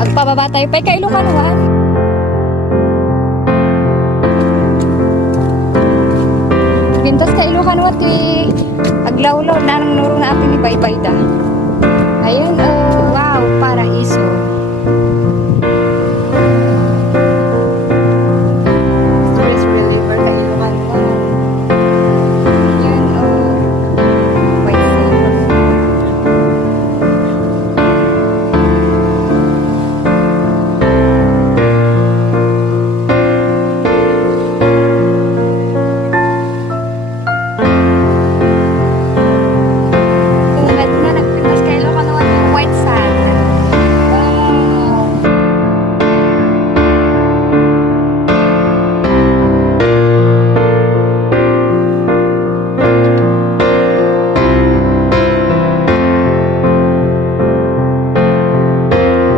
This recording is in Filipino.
Agpababa tayo pa kay Ilocanuan. Gintas kay Ilocanuan ti aglawlaw na nang nurong na atin ni Baybayda. Ayun, oh, wow, paraiso.